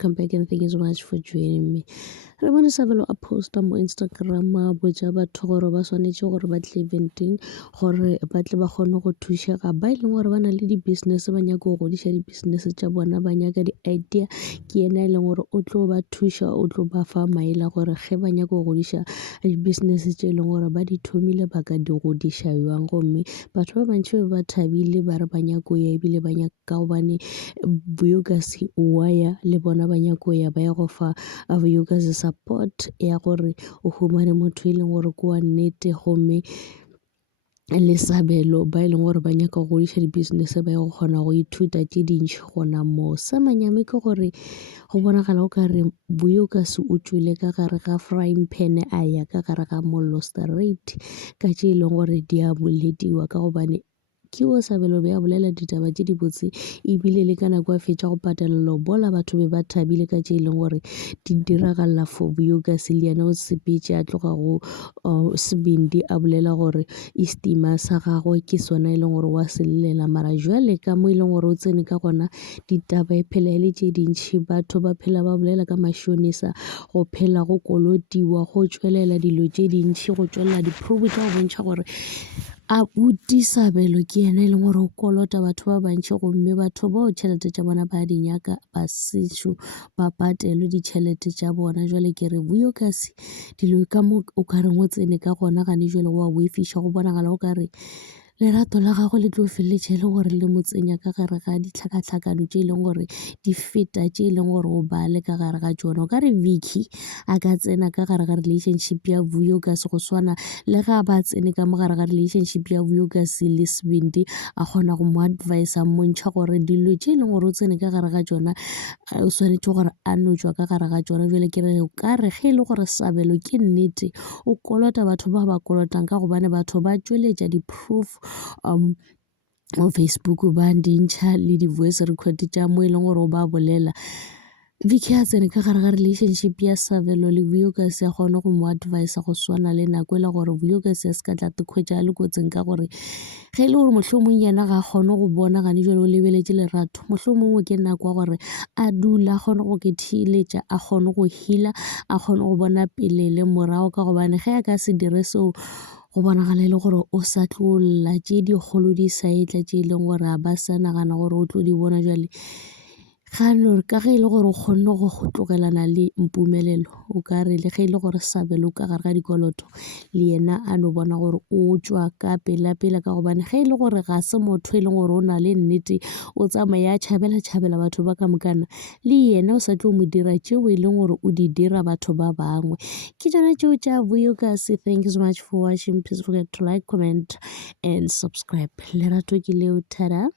welcome back and thank you so much for joining me. Re bone Sabelo a posta mo Instagram a botsa batho gore ba swanetse gore ba tle eventeng gore ba tle ba kgone go thušega ba e leng gore ba na le di-business ba nyaka go godiša di-business tša bona ba nyaka di-idea ke ena e leng gore o tlo ba thuša o tlo ba fa maele gore ge ba nyaka go godiša di-business tše e leng gore ba di thomile ba ka di godiša jwang gomme batho ba bantši ba thabile ba re ba nyako ya ebile ba nyaka gobane Vuyokazi wa ya le bona ba nyako ya ba ya go fa Vuyokazi support ya gore o humane motho e leng gore ke wa nnete gomme le Sabelo ba e leng gore ba nyaka go godiša di-business ba ya go kgona go ithuta tše dintšhi gona moo. Sa manyame ke gore go bonagala o ka re Vuyokazi o tswile ka gare ga frying pan a ya ka gare ga mollo straight ka tše e leng gore di a bolediwa ka gobane ke o Sabelo be a bolela ditaba tše di botse ebile le ka nako a fetša go patela lobola batho be ba thabile ka tše e leng gore di diragala for Vuyokazi le yena o sepetše a tloga go Sibindi a bolela gore istima sa gagwe ke sona e leng gore wa se llela mara jwale ka mo e leng gore o tsene ka gona ditaba e phela e le tše dintšhi batho ba phela ba bolela ka mashonisa go phela go kolotiwa go tšwelela dilo tše dintšhi go tšwelela di-proof tša go bontšha gore a buti Sabelo ke yena e leng gore o kolota batho ba bantši gomme batho bao tšhelete tša bona ba di nyaka ba sešo ba patelwe ditšhelete tša bona jwale ke re Vuyokazi dilo ka mo o ka reng o tsene ka gona gane jwale wa boifiša go bonagala o ka re lerato la gagwe le tlo feleletše le gore le mo tsenya ka gare ga ditlhakatlhakano tše e leng gore di feta tše e leng gore o bale ka gare ga tšona o ka re Vicky a ka tsena ka gare ga relationship ya Vuyokazi go swana le ga ba tsene ka mo gare ga relationship ya Vuyokazi le Sibindi a kgona go mo advice a mmontšha gore dilo tše e leng gore o tsene ka gare ga tšona o swanetše gore a no tšwa ka gare ga tšona jwale ke re o ka re ge e le gore Sabelo ke nnete o kolota batho ba ba kolotang ka gobane batho ba tšweletša di-proof mo Facebook ba dintšha le di-voice record tša mo e leng gore o ba bolela Vicky a tsene ka gare ga relationship ya Sabelo le Vuyokazi a kgone go mo advice go swana le nako e le gore Vuyokazi a se ka tla tekhwetša a le kotseng ka gore ge e le gore mohlomong yena ga a kgone go bona gane jwale o lebeletše lerato mohlomongwe ke nako ya gore a dula a kgone go kethiletša a kgone go heala a kgone go bona pele le morago ka gobane ge a ka se dire seo go bonagala e le gore o sa tlolla tše dikgolo di sa etla tše e leng gore a ba sa nagana gore o tlo di bona jwale ganore ka ge e le gore o kgonne go tlogelana le Mpumelelo o ka re le ge e le gore Sabelo ka gare ga dikoloto le yena a no bona gore o tšwa ka pela ka gobane ge e le gore ga se motho e leng gore o na le nnete o tsamaya a tšhabela batho ba ka mokana le yena o sa tlo mo dira tšeo e leng gore o di dira batho ba bangwe ke tšona tšeo tša Vuyokazi. Thank you so much for watching. Please forget to like, comment and subscribe. Lerato ke leo, tada.